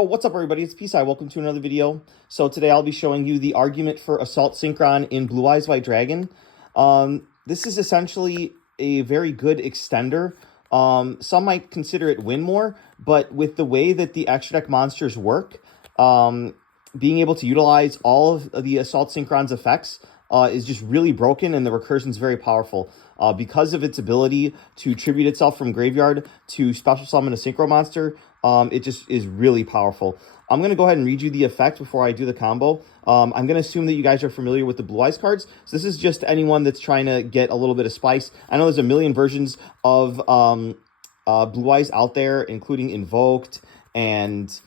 What's up, everybody? It's Peace. Welcome to another video. So today I'll be showing you the argument for Assault Synchron in Blue Eyes White Dragon. This is essentially a very good extender. Some might consider it win more, but with the way that the extra deck monsters work, being able to utilize all of the Assault Synchron's effects is just really broken, and the recursion is very powerful. Because of its ability to tribute itself from graveyard to special summon a Synchro monster, it just is really powerful. I'm going to go ahead and read you the effect before I do the combo. I'm going to assume that you guys are familiar with the Blue Eyes cards. So this is just anyone that's trying to get a little bit of spice. I know there's a million versions of Blue Eyes out there, including Invoked and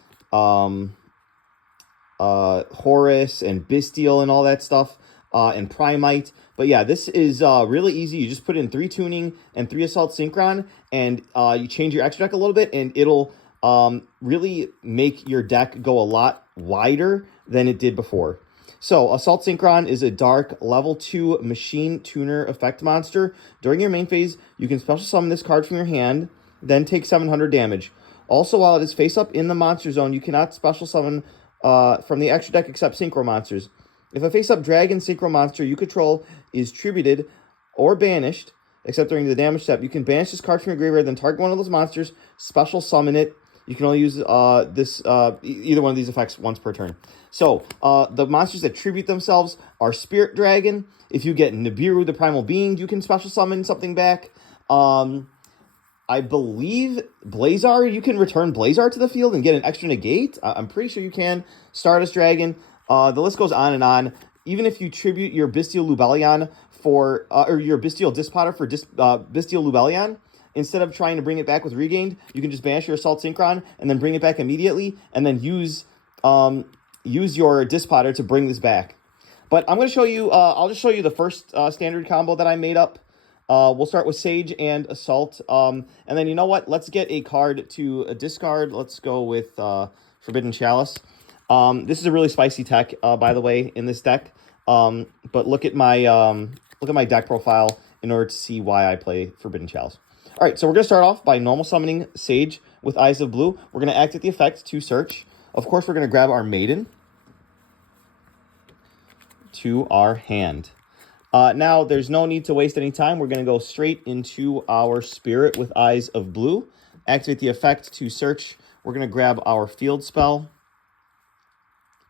Horus and Bestial and all that stuff. And Primite. But yeah, this is really easy. You just put in 3 tuning and 3 Assault Synchron, and you change your extra deck a little bit, and it'll really make your deck go a lot wider than it did before. So Assault Synchron is a dark level 2 machine tuner effect monster. During your main phase, you can special summon this card from your hand, then take 700 damage. Also, while it is face up in the monster zone, you cannot special summon from the extra deck except Synchro monsters. If a face-up dragon Synchro monster you control is tributed or banished, except during the damage step, you can banish this card from your graveyard, then target one of those monsters, special summon it. You can only use either one of these effects once per turn. So, the monsters that tribute themselves are Spirit Dragon. If you get Nibiru, the Primal Being, you can special summon something back. I believe Blazar, you can return Blazar to the field and get an extra negate. I'm pretty sure you can. Stardust Dragon. The list goes on and on. Even if you tribute your Bestial Lubellion for, or your Bestial Dispotter for Bestial Lubellion, instead of trying to bring it back with Regained, you can just banish your Assault Synchron and then bring it back immediately, and then use your Dispotter to bring this back. But I'm going to show you, I'll just show you the first standard combo that I made up. We'll start with Sage and Assault. And then, you know what? Let's get a card to discard. Let's go with Forbidden Chalice. This is a really spicy tech, by the way, in this deck. But look at my deck profile in order to see why I play Forbidden Chalice. All right, so we're going to start off by normal summoning Sage with Eyes of Blue. We're going to activate the effect to search. Of course, we're going to grab our Maiden to our hand. Now, there's no need to waste any time. We're going to go straight into our Spirit with Eyes of Blue. Activate the effect to search. We're going to grab our field spell,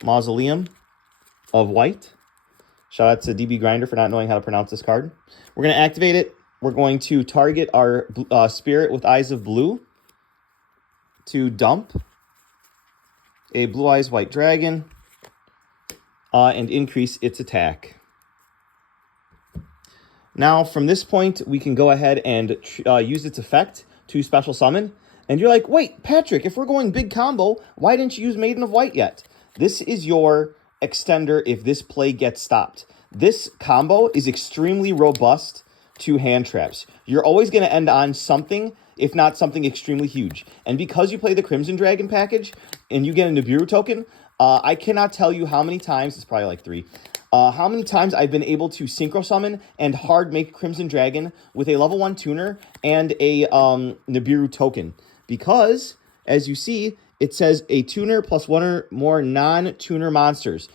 Mausoleum of White. Shout out to DB Grinder for not knowing how to pronounce this card. We're going to activate it. We're going to target our Spirit with Eyes of Blue to dump a Blue Eyes White Dragon and increase its attack. Now, from this point, we can go ahead and use its effect to special summon. And you're like, wait, Patrick, if we're going big combo, why didn't you use Maiden of White yet? This is your extender if this play gets stopped. This combo is extremely robust to hand traps. You're always going to end on something, if not something extremely huge. And because you play the Crimson Dragon package and you get a Nibiru token, I cannot tell you how many times, it's probably like 3, how many times I've been able to Synchro summon and hard make Crimson Dragon with a level 1 tuner and a Nibiru token. Because, as you see, it says a tuner plus 1 or more non-tuner monsters.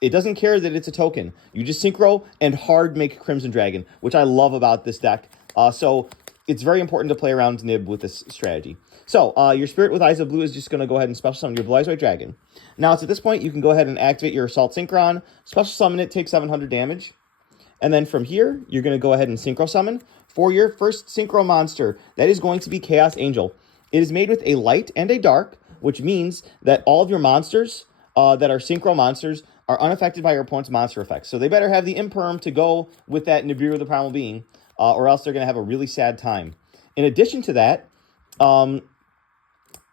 It doesn't care that it's a token. You just Synchro and hard make Crimson Dragon, which I love about this deck. So it's very important to play around Nib with this strategy. So your Spirit with Eyes of Blue is just going to go ahead and special summon your Blue Eyes White Dragon. Now it's at this point you can go ahead and activate your Assault Synchron, special summon it, take 700 damage. And then from here, you're going to go ahead and Synchro summon for your first Synchro monster. That is going to be Chaos Angel. It is made with a light and a dark, which means that all of your monsters that are Synchro monsters are unaffected by your opponent's monster effects. So they better have the Imperm to go with that Nibiru the Primal Being, or else they're going to have a really sad time. In addition to that, none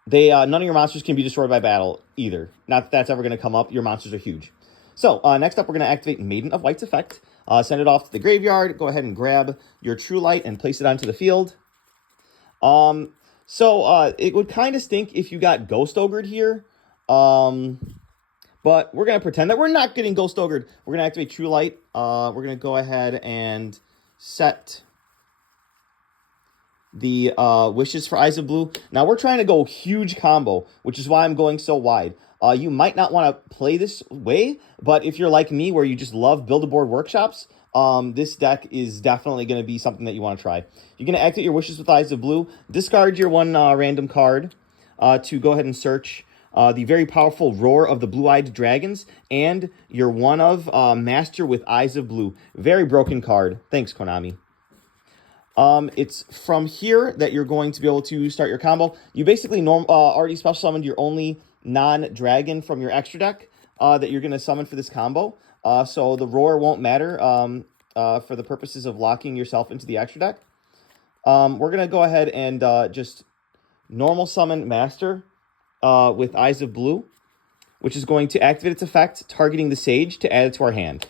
of your monsters can be destroyed by battle either. Not that that's ever going to come up. Your monsters are huge. So next up, we're going to activate Maiden of White's effect. Send it off to the graveyard. Go ahead and grab your True Light and place it onto the field. So it would kind of stink if you got Ghost Ogred here. But we're going to pretend that we're not getting Ghost Ogred. We're going to activate True Light. We're going to go ahead and set the Wishes for Eyes of Blue. Now we're trying to go huge combo, which is why I'm going so wide. You might not want to play this way, but if you're like me, where you just love Build-A-Board workshops, this deck is definitely going to be something that you want to try. You're going to activate your Wishes with Eyes of Blue, discard your one random card to go ahead and search the very powerful Roar of the Blue-Eyed Dragons, and your one of Master with Eyes of Blue. Very broken card. Thanks, Konami. It's from here that you're going to be able to start your combo. You basically already special summoned your only non-dragon from your extra deck that you're going to summon for this combo. So the Roar won't matter for the purposes of locking yourself into the extra deck. We're going to go ahead and just normal summon Master with Eyes of Blue, which is going to activate its effect, targeting the Sage to add it to our hand.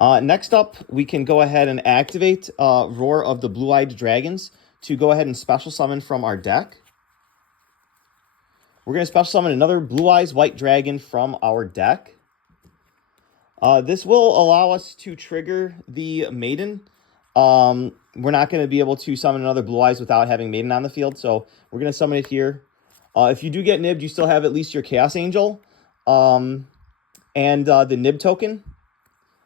Next up, we can go ahead and activate Roar of the Blue-Eyed Dragons to go ahead and special summon from our deck. We're going to special summon another Blue Eyes White Dragon from our deck. This will allow us to trigger the Maiden. We're not going to be able to summon another Blue Eyes without having Maiden on the field, so we're going to summon it here. If you do get nibbed, you still have at least your Chaos Angel and the nib token,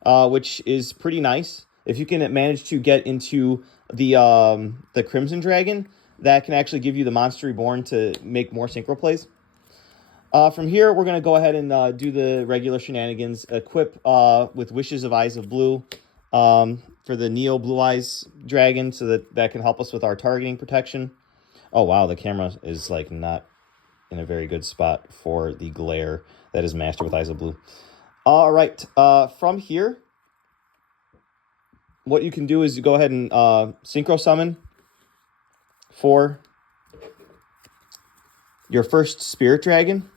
which is pretty nice. If you can manage to get into the Crimson Dragon, that can actually give you the Monster Reborn to make more Synchro plays. From here, we're going to go ahead and do the regular shenanigans. Equip with Wishes of Eyes of Blue for the Neo Blue Eyes Dragon, so that can help us with our targeting protection. Oh, wow, the camera is like not in a very good spot for the glare that is Master with Eyes of Blue. All right, from here, what you can do is you go ahead and Synchro Summon for your first Spirit Dragon.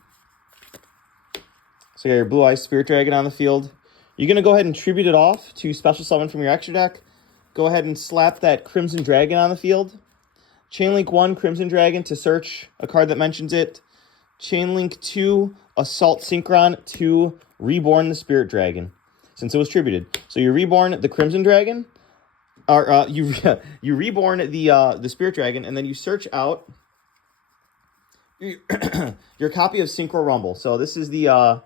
So you got your Blue Eyes Spirit Dragon on the field. You're going to go ahead and tribute it off to special summon from your extra deck. Go ahead and slap that Crimson Dragon on the field. Chainlink 1 Crimson Dragon to search a card that mentions it. Chainlink 2 Assault Synchron to reborn the Spirit Dragon, since it was tributed. So you reborn the Crimson Dragon, or you reborn the Spirit Dragon, and then you search out your copy of Synchro Rumble. So this is the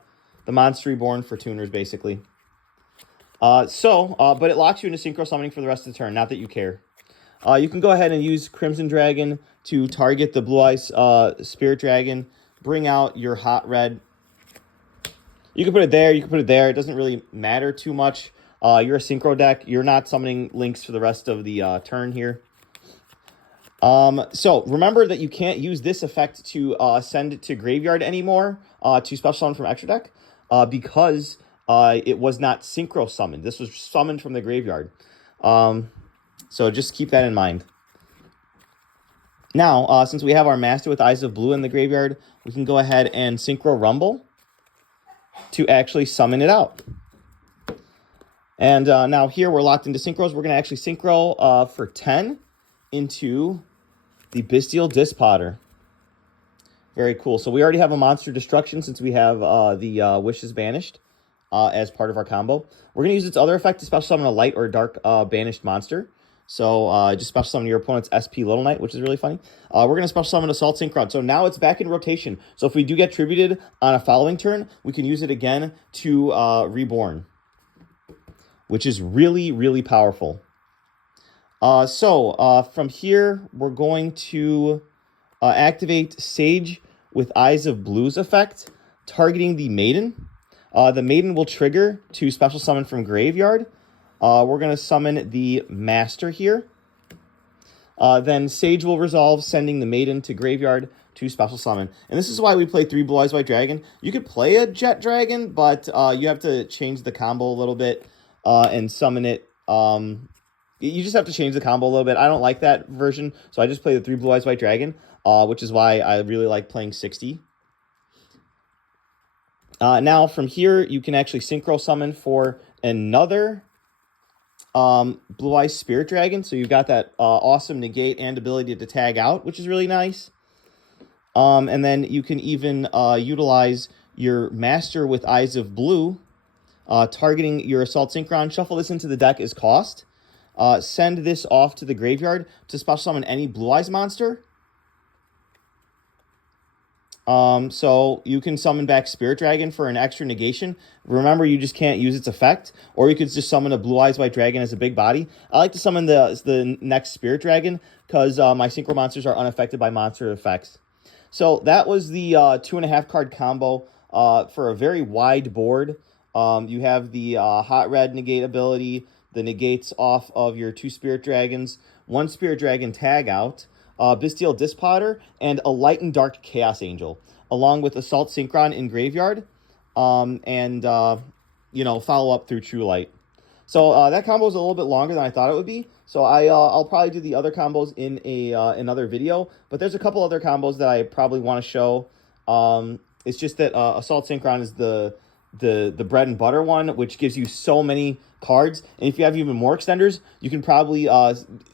Monster Reborn for tuners, basically. But it locks you into Synchro Summoning for the rest of the turn, not that you care. You can go ahead and use Crimson Dragon to target the Blue Eyes Spirit Dragon. Bring out your Hot Red. You can put it there, you can put it there. It doesn't really matter too much. You're a Synchro deck. You're not summoning links for the rest of the turn here. So remember that you can't use this effect to send it to Graveyard anymore to special summon from extra deck because it was not Synchro summoned. This was summoned from the Graveyard. So just keep that in mind. Now, since we have our Master with Eyes of Blue in the Graveyard, we can go ahead and Synchro Rumble to actually summon it out. And now here we're locked into Synchros. We're going to actually Synchro for 10 into the Bestial Dispotter. Very cool. So we already have a Monster Destruction since we have the Wishes banished as part of our combo. We're going to use its other effect to special summon a light or a dark banished monster. So just special summon your opponent's SP Little Knight, which is really funny. We're going to special summon Assault Synchron. So now it's back in rotation. So if we do get tributed on a following turn, we can use it again to Reborn, which is really, really powerful. From here, we're going to activate Sage with Eyes of Blue's effect, targeting the Maiden. The Maiden will trigger to special summon from Graveyard. We're going to summon the Master here. Then Sage will resolve, sending the Maiden to Graveyard to special summon. And this is why we play 3 Blue Eyes White Dragon. You could play a Jet Dragon, but you have to change the combo a little bit and summon it. You just have to change the combo a little bit. I don't like that version, so I just play the 3 Blue Eyes White Dragon, which is why I really like playing 60. Now, from here, you can actually Synchro Summon for another Blue Eyes Spirit Dragon. So you've got that awesome negate and ability to tag out, which is really nice. And then you can even utilize your Master with Eyes of Blue, targeting your Assault Synchron. Shuffle this into the deck as cost. send this off to the graveyard to special summon any Blue Eyes monster. So you can summon back Spirit Dragon for an extra negation. Remember, you just can't use its effect, or you could just summon a Blue Eyes White Dragon as a big body. I like to summon the next Spirit Dragon because my Synchro monsters are unaffected by monster effects. So that was the 2.5 card combo for a very wide board. You have the Hot Red negate ability, the negates off of your 2 Spirit Dragons, 1 Spirit Dragon tag out, Bestial Dispowder, and a Light and Dark Chaos Angel, along with Assault Synchron in Graveyard, and follow up through True Light. So that combo is a little bit longer than I thought it would be. So I'll probably do the other combos in another video. But there's a couple other combos that I probably want to show. It's just that Assault Synchron is the bread and butter one, which gives you so many cards. And if you have even more extenders, you can probably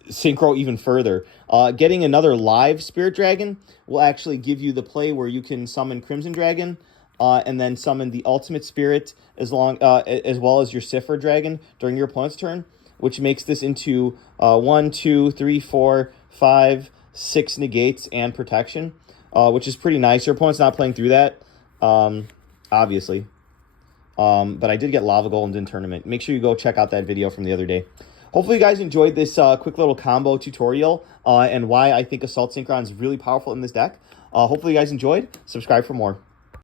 synchro even further. Getting another live Spirit Dragon will actually give you the play where you can summon Crimson Dragon and then summon the Ultimate Spirit as well as your Cipher Dragon during your opponent's turn, which makes this into 1, 2, 3, 4, 5, 6 negates and protection, which is pretty nice. Your opponent's not playing through that, obviously. But I did get Lava Golem in tournament. Make sure you go check out that video from the other day. Hopefully you guys enjoyed this quick little combo tutorial and why I think Assault Synchron is really powerful in this deck. Hopefully you guys enjoyed. Subscribe for more.